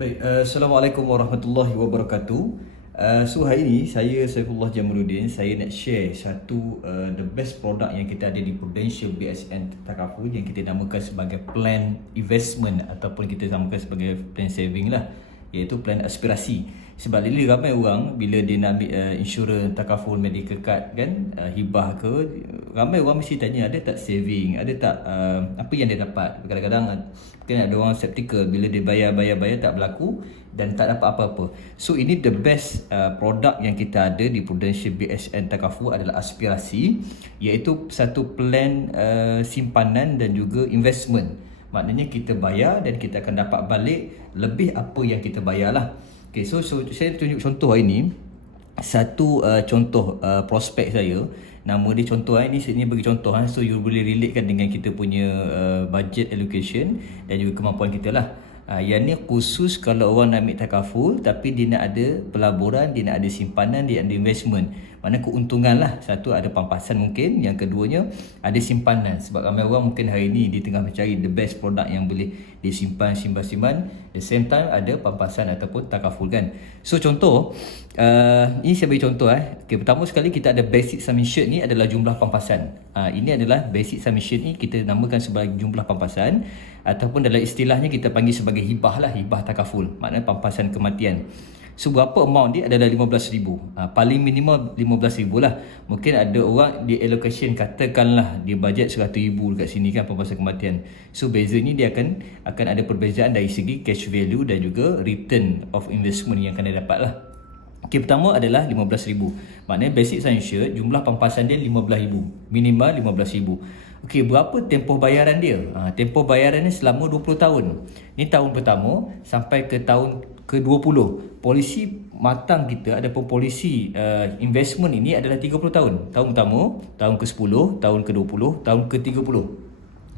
Baik, Assalamualaikum warahmatullahi wabarakatuh. So hari ini saya Saifullah Jamaluddin, saya nak share satu the best product yang kita ada di Prudential BSN Takaful yang kita namakan sebagai plan investment ataupun kita namakan sebagai plan saving lah, iaitu plan aspirasi. Sebab ini ramai orang bila dia nak ambil insurans Takaful medical card kan, hibah ke, ramai orang mesti tanya ada tak saving, ada tak apa yang dia dapat. Kadang-kadang mungkin ada orang skeptical bila dia bayar tak berlaku dan tak dapat apa-apa. So ini the best produk yang kita ada di Prudential BSN Takaful adalah aspirasi, iaitu satu plan simpanan dan juga investment. Maknanya kita bayar dan kita akan dapat balik lebih apa yang kita bayar lah. Okay, so saya tunjuk contoh hari ni. Satu contoh prospek saya. Nama dia contoh ini bagi contoh. So you boleh relate kan dengan kita punya budget allocation dan juga kemampuan kita lah. Yang ni khusus kalau orang nak ambil takaful tapi dia nak ada pelaburan, dia nak ada simpanan, dia ada investment. Mana keuntungan lah. Satu ada pampasan mungkin, yang keduanya ada simpanan. Sebab ramai orang mungkin hari ni di tengah mencari the best product yang boleh disimpan, simpan. The same time ada pampasan ataupun takaful kan. So contoh, ini saya bagi contoh okay, pertama sekali kita ada basic sum insured ni adalah jumlah pampasan. Ini adalah basic sum insured ni kita namakan sebagai jumlah pampasan, ataupun dalam istilahnya kita panggil sebagai hibah lah, hibah takaful, maknanya pampasan kematian. So berapa amount dia adalah RM15,000. Paling minimum RM15,000 lah. Mungkin ada orang di allocation katakanlah dia bajet RM100,000 dekat sini kan pampasan kematian. So beza ni dia akan ada perbezaan dari segi cash value dan juga return of investment yang akan dia dapat lah. Okay, pertama adalah RM15,000. Maknanya basic sum insured, jumlah pampasan dia RM15,000. Minimal RM15,000. Okey, berapa tempoh bayaran dia? Tempoh bayaran ni selama 20 tahun. Ni tahun pertama sampai ke tahun ke-20. Polisi matang kita ataupun polisi investment ini adalah 30 tahun. Tahun pertama, tahun ke-10, tahun ke-20, tahun ke-30.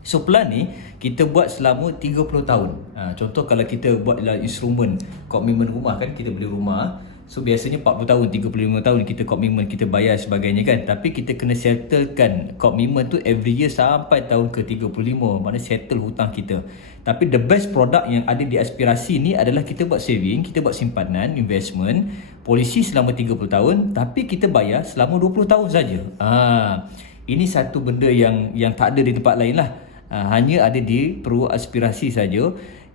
So plan ni kita buat selama 30 tahun. Contoh kalau kita buat dalam instrumen komitmen rumah kan, kita beli rumah. So biasanya 40 tahun, 35 tahun kita komitmen, kita bayar sebagainya kan. Tapi kita kena settlekan komitmen tu every year sampai tahun ke-35. Maknanya settle hutang kita. Tapi the best product yang ada di aspirasi ni adalah kita buat saving, kita buat simpanan, investment, polisi selama 30 tahun, tapi kita bayar selama 20 tahun saja. Ini satu benda yang tak ada di tempat lain lah. Hanya ada di Pro Aspirasi saja.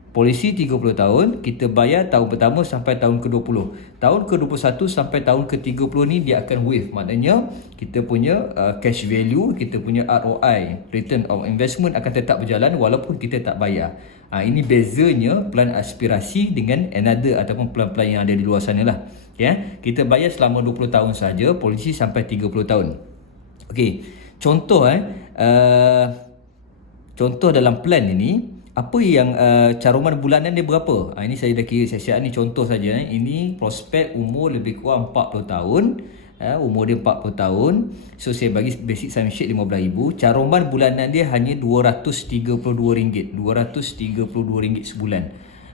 Polisi 30 tahun, kita bayar tahun pertama sampai tahun ke-20. Tahun ke-21 sampai tahun ke-30 ni dia akan waive. Maknanya kita punya cash value, kita punya ROI, return of investment akan tetap berjalan walaupun kita tak bayar. Ini bezanya plan aspirasi dengan another ataupun plan-plan yang ada di luar sana lah. Okay? Kita bayar selama 20 tahun saja, polisi sampai 30 tahun. Okey, contoh contoh dalam plan ini, apa yang caruman bulanan dia berapa? Ini saya dah kira siap-siap ni contoh saja. Ini prospek umur lebih kurang 40 tahun. Umur dia 40 tahun. So saya bagi basic sum insured RM15,000. Caruman bulanan dia hanya RM232. RM232 sebulan.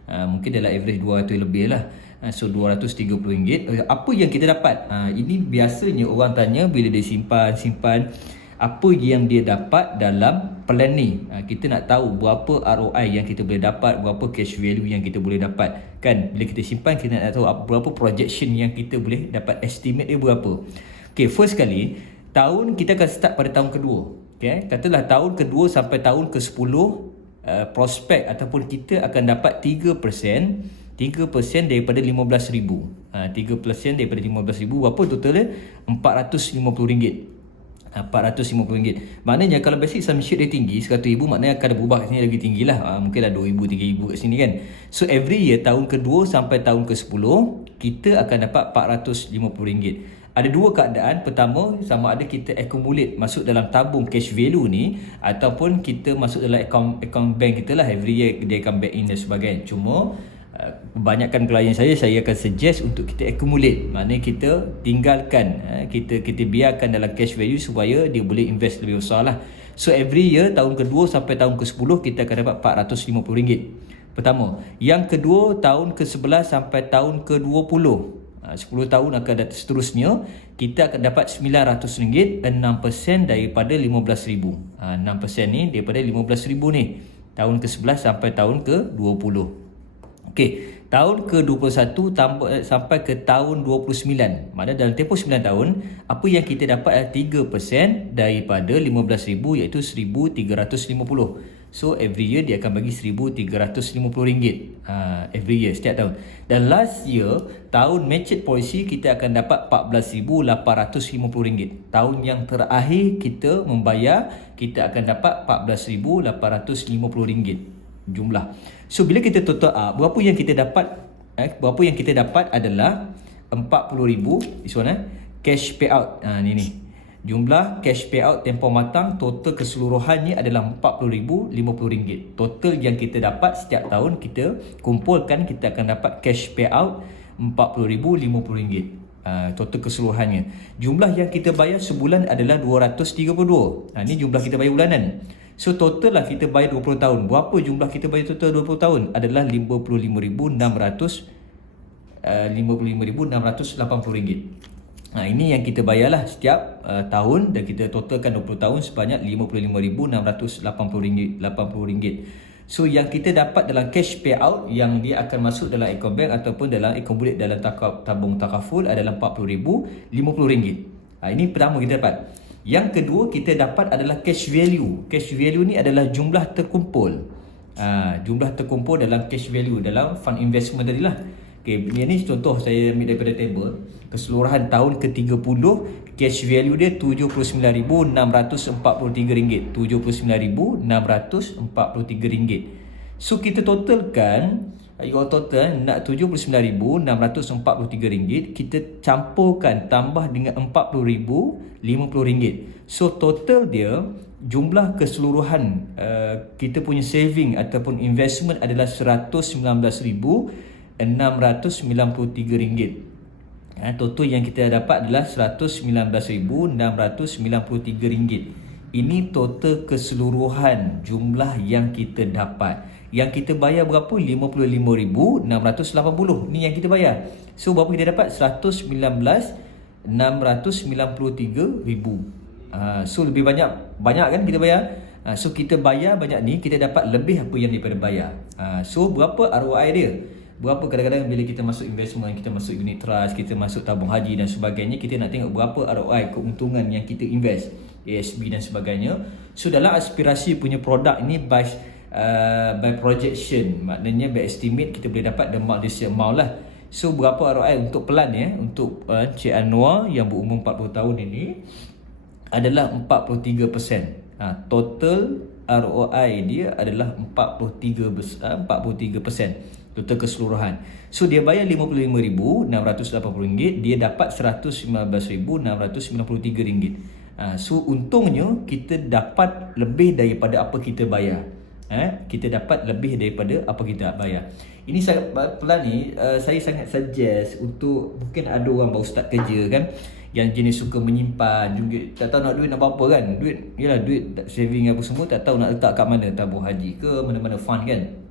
Mungkin dalam average 200 lebih lah. So RM230. Apa yang kita dapat? Ini biasanya orang tanya bila dia simpan apa yang dia dapat dalam plan ni. Kita nak tahu berapa ROI yang kita boleh dapat, berapa cash value yang kita boleh dapat. Kan bila kita simpan, kita nak tahu berapa projection yang kita boleh dapat, estimate dia berapa. Okay, first kali kita akan start pada tahun kedua. Okay, katalah tahun kedua sampai tahun ke-10, prospek ataupun kita akan dapat 3% daripada RM15,000. 3% daripada RM15,000, berapa totalnya? RM450. RM450. Maknanya kalau basic sum insured dia tinggi RM100,000, maknanya akan ada berubah kat sini lagi tinggi lah. Mungkin dah RM2,000, RM3,000 kat sini kan. So every year tahun kedua sampai tahun ke-10 kita akan dapat RM450. Ada dua keadaan. Pertama, sama ada kita accumulate masuk dalam tabung cash value ni, ataupun kita masuk dalam account bank kita lah. Every year dia akan back in dan sebagainya. Cuma kebanyakan klien saya akan suggest untuk kita accumulate. Maknanya kita tinggalkan, kita biarkan dalam cash value supaya dia boleh invest lebih besar lah. So every year tahun kedua sampai tahun ke-10 kita akan dapat RM450. Pertama. Yang kedua, tahun ke-11 sampai tahun ke-20, 10 tahun akan seterusnya, kita akan dapat RM900, 6% daripada RM15,000. 6% ni daripada RM15,000 ni, tahun ke-11 sampai tahun ke-20. Okey, Tahun ke-21 sampai ke tahun 29. Maknanya dalam tempoh 9 tahun, apa yang kita dapat adalah 3% daripada 15,000 iaitu 1,350. So every year dia akan bagi RM1,350 every year, setiap tahun. Dan last year, tahun matured policy kita akan dapat RM14,850. Tahun yang terakhir kita membayar, kita akan dapat RM14,850 jumlah. So bila kita total up, berapa yang kita dapat adalah 40,000 this one, cash payout. Ni jumlah cash payout tempoh matang total keseluruhannya adalah RM40,050. Total yang kita dapat setiap tahun kita kumpulkan, kita akan dapat cash payout RM40,050. Total keseluruhannya. Jumlah yang kita bayar sebulan adalah 232. Ni jumlah kita bayar bulanan. So total lah kita bayar 20 tahun. Berapa jumlah kita bayar total 20 tahun? Adalah RM55,680. Ini yang kita bayarlah setiap tahun, dan kita totalkan 20 tahun sebanyak RM55,680. So yang kita dapat dalam cash payout yang dia akan masuk dalam akaun bank ataupun dalam akaun bulat dalam tabung takaful adalah RM40,050. Ini pertama kita dapat. Yang kedua kita dapat adalah cash value. Cash value ni adalah jumlah terkumpul. Jumlah terkumpul dalam cash value dalam fund investment tadi lah. Okay, ini contoh saya ambil daripada table. Keseluruhan tahun ke-30, cash value dia RM79,643. RM79,643. So kita totalkan, total nak RM79,643, kita campurkan tambah dengan RM40,050. So total dia, jumlah keseluruhan kita punya saving ataupun investment adalah RM119,693. Total yang kita dapat adalah RM119,693. Ini total keseluruhan jumlah yang kita dapat. Yang kita bayar berapa? RM55,680. Ni yang kita bayar. So berapa kita dapat? RM119,693,000. So lebih banyak kan kita bayar. So kita bayar banyak ni, kita dapat lebih apa yang daripada bayar. So berapa ROI dia? Berapa kadang-kadang bila kita masuk investment, kita masuk unit trust, kita masuk tabung haji dan sebagainya, kita nak tengok berapa ROI keuntungan yang kita invest, ASB dan sebagainya. So dalam aspirasi punya produk ini by projection, maknanya by estimate kita boleh dapat the amount lah. So berapa ROI untuk pelan untuk Cik Anwar yang berumur 40 tahun ini adalah 43%. Total ROI dia adalah 43%. Total keseluruhan. So dia bayar RM55,680, dia dapat RM119,693. So untungnya kita dapat lebih daripada apa kita bayar. Kita dapat lebih daripada apa kita bayar. Ini saya pelan ni, saya sangat suggest untuk mungkin ada orang baru start kerja kan, yang jenis suka menyimpan juga, tak tahu nak duit nak apa kan. Duit saving apa semua, tak tahu nak letak kat mana, tabung haji ke mana-mana fund kan.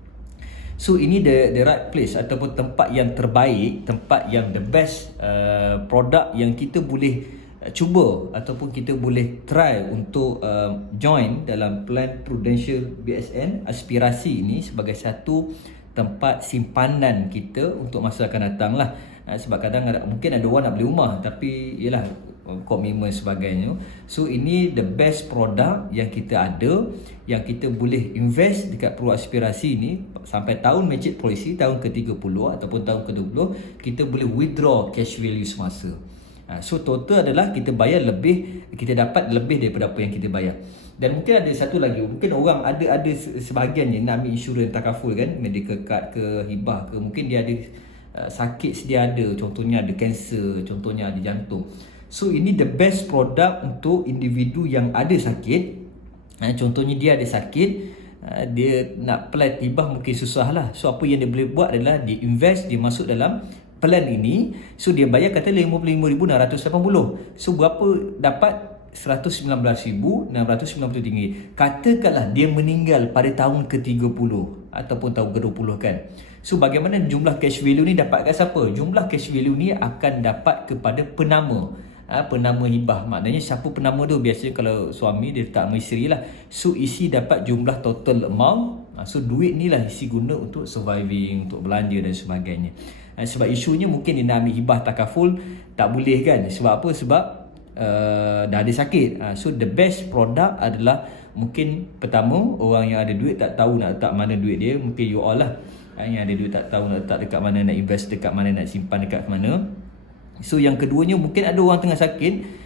So ini the right place ataupun tempat yang terbaik, tempat yang the best produk yang kita boleh cuba ataupun kita boleh try untuk join dalam plan Prudential BSN Aspirasi ini sebagai satu tempat simpanan kita untuk masa akan datang lah. Sebab kadang mungkin ada orang nak beli rumah tapi yelah komitmen sebagainya. So ini the best produk yang kita ada, yang kita boleh invest dekat Pro Aspirasi ni sampai tahun matured policy, tahun ke-30 ataupun tahun ke-20, kita boleh withdraw cash value semasa. So total adalah kita bayar lebih, kita dapat lebih daripada apa yang kita bayar. Dan mungkin ada satu lagi, mungkin orang ada sebahagian yang nak ambil insurans takaful kan, medical card ke hibah ke, mungkin dia ada sakit sedia ada, contohnya ada kanser, contohnya ada jantung. So ini the best product untuk individu yang ada sakit. Contohnya dia ada sakit, dia nak plan hibah mungkin susah lah. So apa yang dia boleh buat adalah dia invest, dia masuk dalam plan ini. So dia bayar kata RM55,680. So berapa dapat? RM119,693. Katakanlah dia meninggal pada tahun ke-30 ataupun tahun ke-20 kan. So bagaimana jumlah cash value ni dapat kat siapa? Jumlah cash value ni akan dapat kepada penama. Penama hibah, maknanya siapa penama tu, biasanya kalau suami dia letak nama isteri lah. So isi dapat jumlah total amount So duit ni lah isi guna untuk surviving, untuk belanja dan sebagainya. Sebab isunya mungkin dia nak ambil hibah takaful, tak boleh kan. Sebab apa? Sebab dah ada sakit. So the best product adalah, mungkin pertama, orang yang ada duit tak tahu nak letak mana duit dia. Mungkin you all lah yang ada duit tak tahu nak letak dekat mana, nak invest dekat mana, nak simpan dekat mana. So yang keduanya, mungkin ada orang tengah sakit,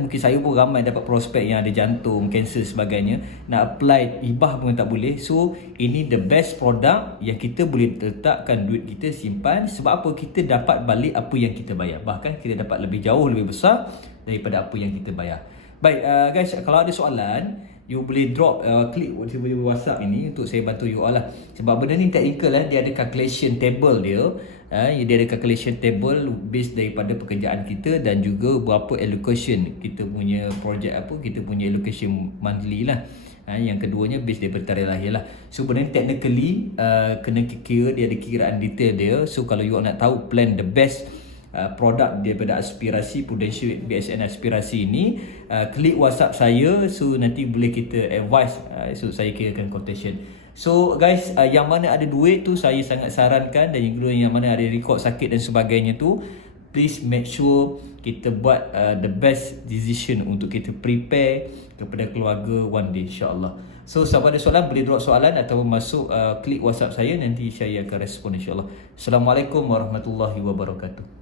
mungkin saya pun ramai dapat prospek yang ada jantung, kanser sebagainya, nak apply hibah pun tak boleh. So ini the best product yang kita boleh letakkan duit kita, simpan. Sebab apa? Kita dapat balik apa yang kita bayar. Bahkan kita dapat lebih jauh, lebih besar daripada apa yang kita bayar. Baik guys, kalau ada soalan, you boleh drop klik WhatsApp ini untuk saya bantu you all lah. Sebab benda ni technical lah, dia ada calculation table dia. Dia ada calculation table based daripada pekerjaan kita dan juga berapa allocation kita punya projek apa, kita punya allocation monthly lah. Yang keduanya based daripada tarikh lahir lah. So benda ni technically kena kira, dia ada kiraan detail dia. So kalau you all nak tahu plan the best produk daripada aspirasi Prudential BSN aspirasi ini, klik WhatsApp saya. So nanti boleh kita advise, so saya kirakan quotation. So guys, yang mana ada duit tu saya sangat sarankan, dan yang kedua yang mana ada rekod sakit dan sebagainya tu, please make sure kita buat the best decision untuk kita prepare kepada keluarga one day, insyaAllah. So siapa ada soalan boleh drop soalan atau masuk klik WhatsApp saya, nanti saya akan respon insyaAllah. Assalamualaikum warahmatullahi wabarakatuh.